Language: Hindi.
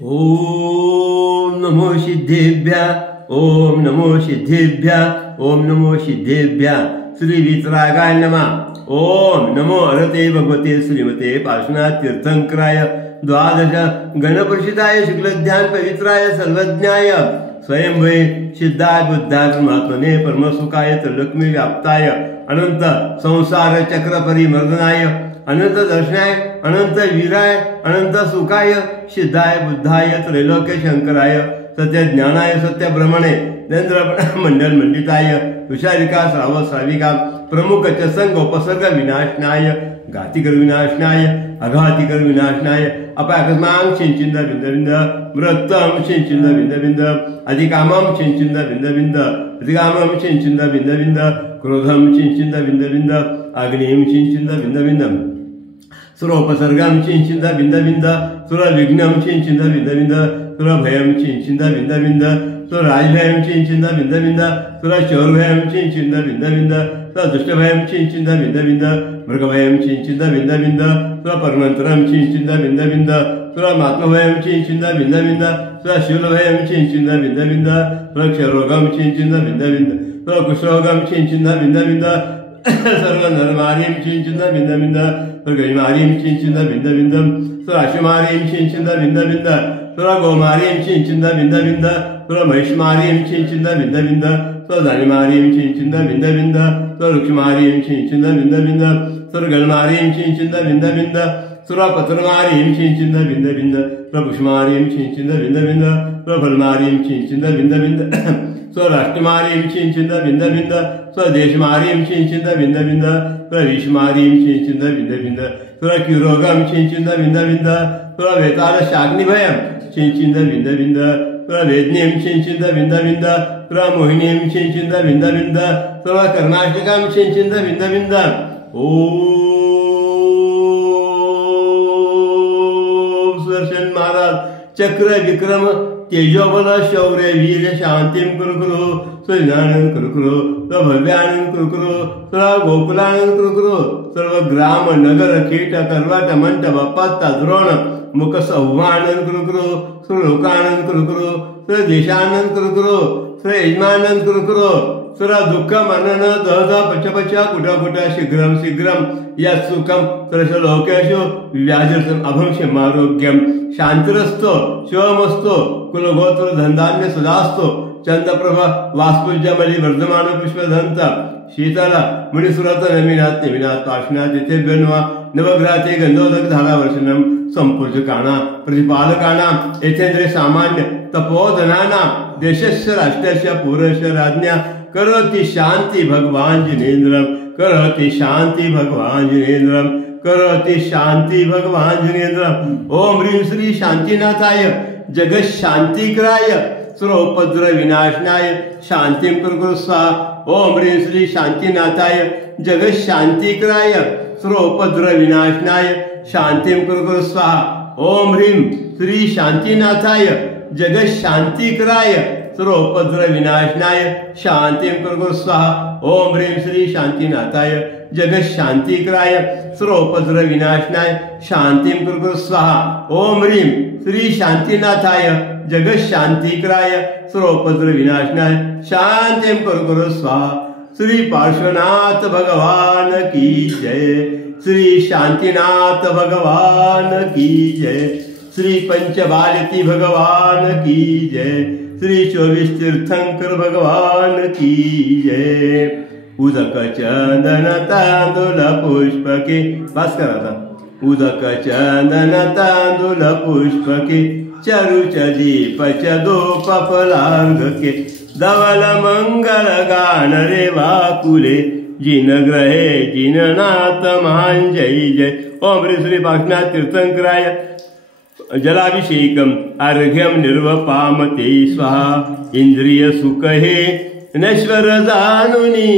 ओम नमो सिद्धेभ्या, ओम नमो सिद्धेभ्या, ओम नमो सिद्धेभ्या। श्री वीतरागाय नमः। ओम नमो हरते भगवते श्रीमते पार्श्वनाथ तीर्थंकराय द्वादश गणप्रसिद्धाय शुक्लध्यान पवित्राय सर्वज्ञाय स्वयंभवे सिद्धाय बुद्धाय परमात्मने परमसुखाय त्रिलोक्यमी व्याप्ताय अनंत संसार चक्र परिमर्दनाय अनंत दर्शनाय अनंत वीराय अनंत सुखाय सिद्धाय बुद्धाय त्रैलोक्य शंकराय सत्य ज्ञानाय सत्य ब्रह्मणे नेंद्र मंडल मंडिताय विशारिका श्राव श्राविका प्रमुख चसंग उपसर्ग विनाशनाय घातिकर विनाशनाय अघातिकर विनाशनाय अपाकस्मां चिंचिंद बिंद बिंद मृत्तम चिंचिंद बिंद बिंद अधिकामं चिंचिंद बिंद बिंद अधिकामं चिंचिंद बिंद बिंद क्रोधम चिंचिंद बिंद बिंद अग्निम चिंचिंद बिंद बिंद सुरोपसर्गम चिंचिंद बिंद बिंद सुरविघ्नम चिंचिंद बिंद बिंद सुरभयम चिंचिंद बिंद बिंद सुराजभयम चिंचिंद बिंद बिंद सुरचौरभयम चिंचिंद बिंद बिंद सुरदुष्टभयम चिंचिंद बिंद बिंद मृगभयम चिंचिंद बिंद बिंद सुरपरमंत्रम चिंचिंद बिंद बिंद सुरमात्मभयम चिंचिंद बिंद बिंद सुरशूलभयम चिंचिंद बिंद बिंद सुरक्षरोगम चिंचिंद बिंद बिंद सुरकुष्ठरोगम चिंचिंद बिंद बिंद सर्वनरमारीं चिंचिंद बिंद बिंद सुरगैमारीं चिंचिंद बिंद बिंद सुराशुमारीं चिंचिंद बिंद बिंद सुरगोमारीं चिंचिंद बिंद बिंद सुरमहिषमारीं चिंचिंद बिंद बिंद सुरधनिमारीं चिंचिंद बिंद बिंद सुरवृक्षमारीं चिंचिंद बिंद बिंद सुरगलमारीं चिंचिंद बिंद बिंद सुरपत्रमारीं चिंचिंद बिंद बिंद सुरपुष्पमारीं चिंचिंद बिंद बिंद सुरफलमारीं चिंचिंद बिंद बिंद स्वराष्ट्रमारीं चिंचिंद बिंद बिंद स्वदेशमारीं चिंचिंद बिंद बिंद प्रविशमारीं चिंचिंद बिंद बिंद सुरक्युरोगम चिंचिंद बिंद बिंद सुरवेताल शाग्निभयम चिंचिंद बिंद बिंद सुरवेदनीं चिंचिंद बिंद बिंद सुरमोहिनीं चिंचिंद बिंद बिंद सुरकर्णाष्टकं चिंचिंद बिंद बिंद ओम सुदर्शन महाराज चक्र विक्रम तेजोबल शौर्य वीर शांतिम कुरुकुरु सुज्ञानंद कुरुकुरु भव्यानंद कुरुकुरु सर्व गोकुलानंद कुरुकुरु सर्व ग्राम नगर कीट कर्वाट मंडप पत्ता द्रोण मुख संवानंद कुरुकुरु सुलोकानंद कुरुकुरु सुर देशानंद कुरुकुरु सुर यजमानंद कुरुकुरु सुर दुःखम अनन दहद पचपच कुट शीघ्रम शीघ्रम यत्सुखम सुरशलोकेषु व्याजर्थम अभंशम आरोग्यम शांतिरस्तो शिवमस्तो कुलगोत्र धनधान्य सदास्तो चंद्रप्रभ वास्पुजमलि वर्धमान पुष्पदंत शीतल मुनिसुरत नमिनाथ निमिनाथ पार्श्वनाथ येथेभ्यो नवग्रहाचे गंधोदक धारावर्षणम संपूर्जकाना प्रतिपालकाना येथेंद्रे सामान्य तपोधनाना देशस्य राष्ट्रस्य पूरस्य राज्ञा करोति शांति भगवान जिनेन्द्रम करोति शांति भगवान जिनेन्द्रम करोति शांति भगवान जिनेन्द्रम। ओम ह्रीं श्री शांतिनाथाय जगत शांतिकराय सुरोपद्र विनाशनाय शांतिं कुरु स्वाहा। ओम ह्रीं श्री शांतिनाथाय जगत शांतिकराय सुरोपद्र विनाशनाय शांतिं कुरु स्वाहा। ओम ह्रीं श्री शांतिनाथाय जगत शांतिकराय सुरोपद्र विनाशनाय शांतिं कुरु स्वाहा। ओम ह्रीं श्री शांतिनाथाय जगत शांतिकराय सुरोपद्र विनाशनाय शांतिं कुरु स्वाहा। ओम ह्रीं श्री शांतिनाथाय जगत शांतिकराय सुरोपद्र विनाशनाय शांतिं कुरु स्वाहा। श्री पार्श्वनाथ भगवान की जय, श्री शांतिनाथ भगवान की जय, श्री पंचबालिती भगवान की जय, श्री 24 तीर्थंकर भगवान की जय। उदक चंदन तांदूल पुष्पके बस करा था। उदक चंदन तांदूल पुष्पके चरुच दीप चदोप फलार्घ के धवल मंगल गान रे वाकुले जिन ग्रहे जिननाथ मान जय जय। ओम श्री पार्श्वनाथ तीर्थंकराय जलाभिषेकम अर्घ्यम निर्वपामते स्वाहा। इंद्रिय सुख हे नश्वर जानुनी